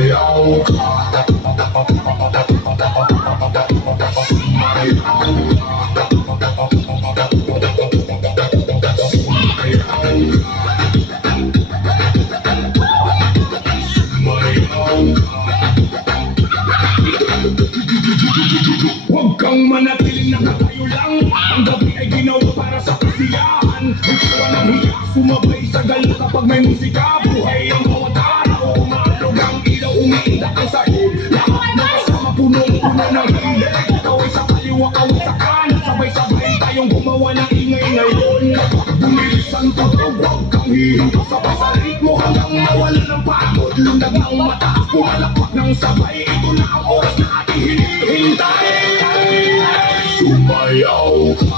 Sumayaw ka. Huwag kang manatiling nakatayo lang. Ang gabi ay ginawa para sa kasiyahan. Ikaw ang hiya, sumabay sa gala kapag may musika. Buhay ang bawat araw, umalog ang ilaw, umiindak ang sahig. Lahat na kasama punong-puno ng hilig. Kaway sa kaliwa, kaway sa kanan, sabay-sabay tayong gumawa ng ingay ngayon. Bumilis ang tugtog, huwag kang hihinto, sabay sa ritmo hanggang mawala ng pagod. Lundag ng mata, pumalakpak ng sabay. Ito na ang oras na ating hinihintay. Sumayaw ka.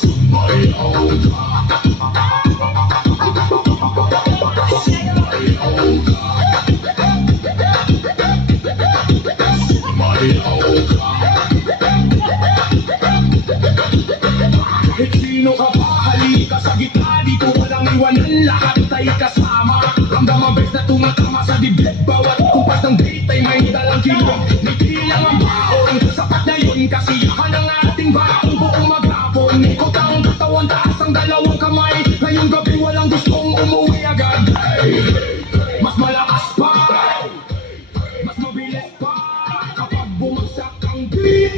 Sumayaw ka. Sumayaw ka. Sumayaw ka. Kahit sino ka pa, halika sa gitna. Dito walang iwanan, lahat ay kasama. Ramdam ang best na tumatama sa dibdib. Bawat kumpas ng beat ay may dalang kilong. Hindi lang ang baon, sapat na yun. Kasiyahan ang ating baong buong maghapon. Ikot ang katawan, taas ang dalawang kamay. Ngayong gabi walang gustong umuwi agad. Mas malakas pa, mas mabilis pa. Kapag bumagsak ang beat,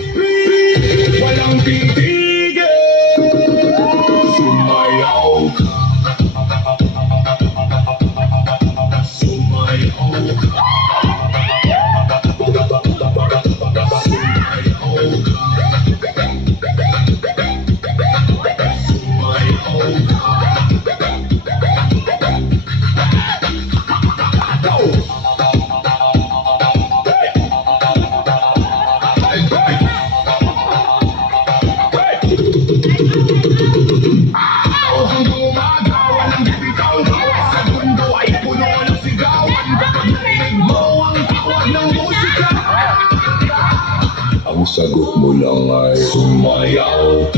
walang titigil. Sumayaw ka. Sumayaw ka. Hanggang umaga, walang bibitaw. Sa mundo ay puno ng sigawan. Kapag narinig mo ang tawag ng musika, ang sagot mo lang ay sumayaw.